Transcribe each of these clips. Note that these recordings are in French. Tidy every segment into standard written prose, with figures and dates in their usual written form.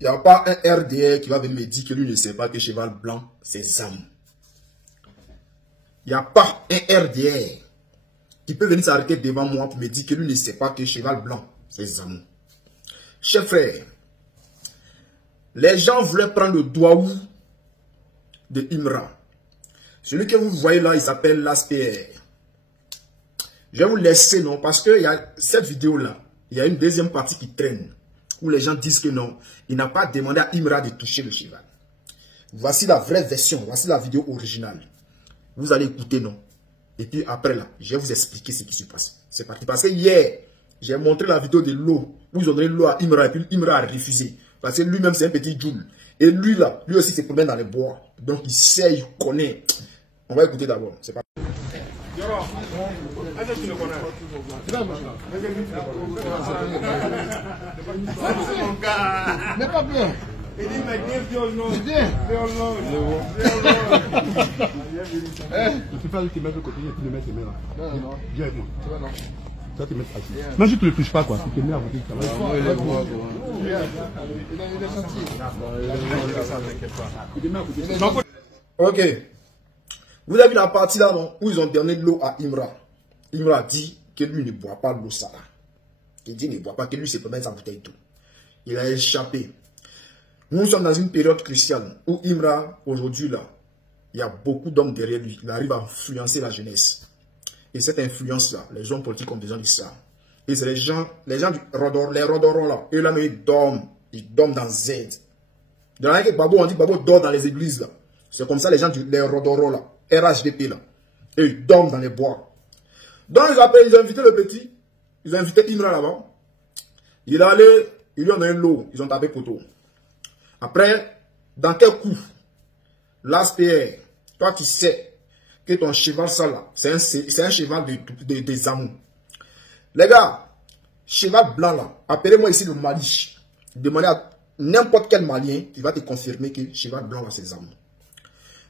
Il n'y a pas un RDR qui va venir me dire que lui ne sait pas que cheval blanc, c'est Zamou. Il n'y a pas un RDR qui peut venir s'arrêter devant moi pour me dire que lui ne sait pas que cheval blanc, c'est Zamou. Chers frères, les gens voulaient prendre le Douaou de Imra. Celui que vous voyez là, il s'appelle l'ASPR. Je vais vous laisser, non, parce que il y a cette vidéo-là, il y a une deuxième partie qui traîne, où les gens disent que non, il n'a pas demandé à Imra de toucher le cheval. Voici la vraie version, voici la vidéo originale. Vous allez écouter, non. Et puis après là, je vais vous expliquer ce qui se passe. C'est parti. Parce que hier, j'ai montré la vidéo de l'eau, où ils ont donné l'eau à Imra, et puis Imra a refusé. Parce que lui-même, c'est un petit Joule. Et lui là, lui aussi, se promène dans les bois. Donc il sait, il connaît. On va écouter d'abord. C'est parti. N'est pas bien. Il dit, mais bien, ne peux pas te mettre de côté et puis le mettre tes mains là. Non. Viens avec moi. Ça te met assis. Mais je ne te le touche pas quoi. Tu te mets à côté. Il est gentil. Ok. Vous avez vu la partie là, non, où ils ont donné de l'eau à Imra. Imra dit que lui ne boit pas l'eau ça là. Il dit qu'il ne boit pas, que lui se promène sa bouteille et tout. Il a échappé. Nous sommes dans une période cruciale où Imra, aujourd'hui là, il y a beaucoup d'hommes derrière lui. Il arrive à influencer la jeunesse. Et cette influence-là, les hommes politiques ont besoin de ça. Et c'est les gens du Rodor, les Rodorons là, eux là, ils dorment dans Z. Dans la Babo, on dit Babo dort dans les églises là. C'est comme ça les gens les Rodorons là, RHDP là. Et ils dorment dans les bois. Donc ils ont invité le petit, ils ont invité Imra là-bas. Il est allé, il lui en a donné l'eau, ils ont tapé poteau. Après, dans quel coup, l'ASPR, toi tu sais que ton cheval ça là, c'est un cheval de Zamou. Les gars, cheval blanc là, appelez-moi ici le Mali. Demandez à n'importe quel Malien qui va te confirmer que cheval blanc là c'est Zamou.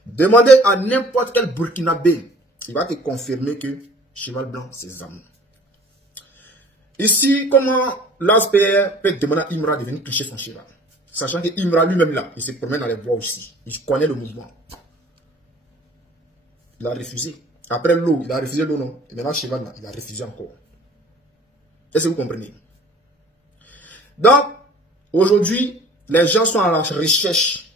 Demandez à n'importe quel Burkinabé, il va te confirmer que cheval blanc c'est Zamou. Ici, comment l'ASPR peut demander à Imra de venir toucher son cheval? Sachant que Imra lui-même là, il se promène dans les bois aussi. Il connaît le mouvement. Il a refusé. Après l'eau, il a refusé l'eau, non? Et maintenant, cheval là, il a refusé encore. Est-ce que vous comprenez? Donc, aujourd'hui, les gens sont à la recherche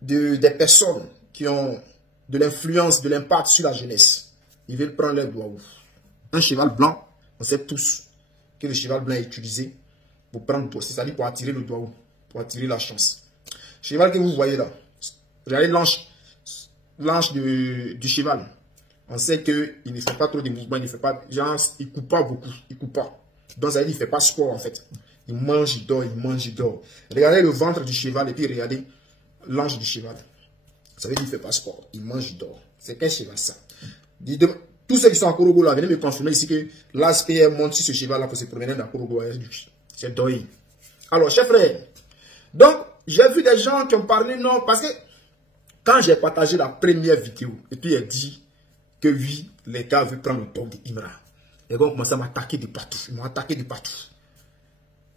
des personnes qui ont de l'influence, de l'impact sur la jeunesse. Ils veulent prendre leur doigt. Un cheval blanc, on sait tous que le cheval blanc est utilisé pour prendre, c'est-à-dire pour attirer le doigt, pour attirer la chance. Le cheval que vous voyez là, regardez l'anche du cheval. On sait qu'il ne fait pas trop de mouvements, il ne fait pas, genre, il ne coupe pas beaucoup, il ne coupe pas. Donc ça veut dire qu'il ne fait pas sport en fait. Il mange, il dort, il mange, il dort. Regardez le ventre du cheval et puis regardez l'ange du cheval. Ça veut dire qu'il ne fait pas sport, il mange, il dort. C'est quel cheval ça? Tous ceux qui sont à Korogo là, venez me confirmer ici que l'ASPR monte sur ce cheval là pour se promener dans Korogo. C'est Doi. Alors, chers frères, donc, j'ai vu des gens qui ont parlé, non, parce que quand j'ai partagé la première vidéo, et puis il dit que oui, les gars veulent prendre le dog d'Imra. Les gars ont commencé à m'attaquer de partout. Ils m'ont attaqué de partout.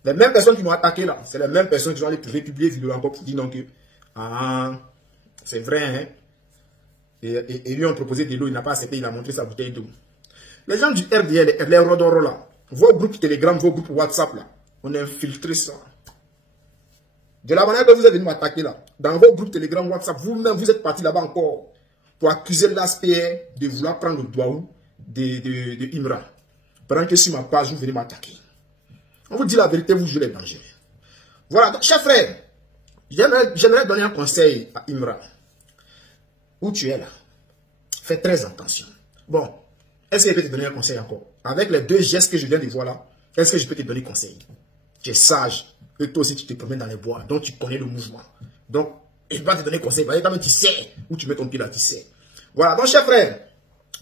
Les mêmes personnes qui m'ont attaqué là, c'est les mêmes personnes qui sont allées republier vidéo encore pour dire non que, ah, c'est vrai, hein. Et lui ont proposé de l'eau, il n'a pas accepté, il a montré sa bouteille d'eau. Les gens du RDL, les Rodoro là, vos groupes Telegram, vos groupes WhatsApp là, on a infiltré ça. De la manière que vous êtes venu m'attaquer là, dans vos groupes Telegram, WhatsApp, vous-même, vous êtes parti là-bas encore pour accuser l'ASPR de vouloir prendre le Douaou de Imra. Pendant que sur ma page, vous venez m'attaquer. On vous dit la vérité, vous jouez les dangers. Voilà, donc, chers frères, j'aimerais donner un conseil à Imra. Où tu es là, fais très attention. Bon, est-ce que je peux te donner un conseil encore? Avec les deux gestes que je viens de voir là, est-ce que je peux te donner conseil? Tu es sage, et toi aussi tu te promènes dans les bois, donc tu connais le mouvement. Donc, je ne vais pas te donner conseil, parce que tu sais où tu mets ton pied là, tu sais. Voilà, donc chers frères,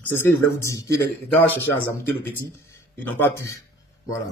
c'est ce que je voulais vous dire. Que les gars cherchaient à zamouter le petit, ils n'ont pas pu. Voilà.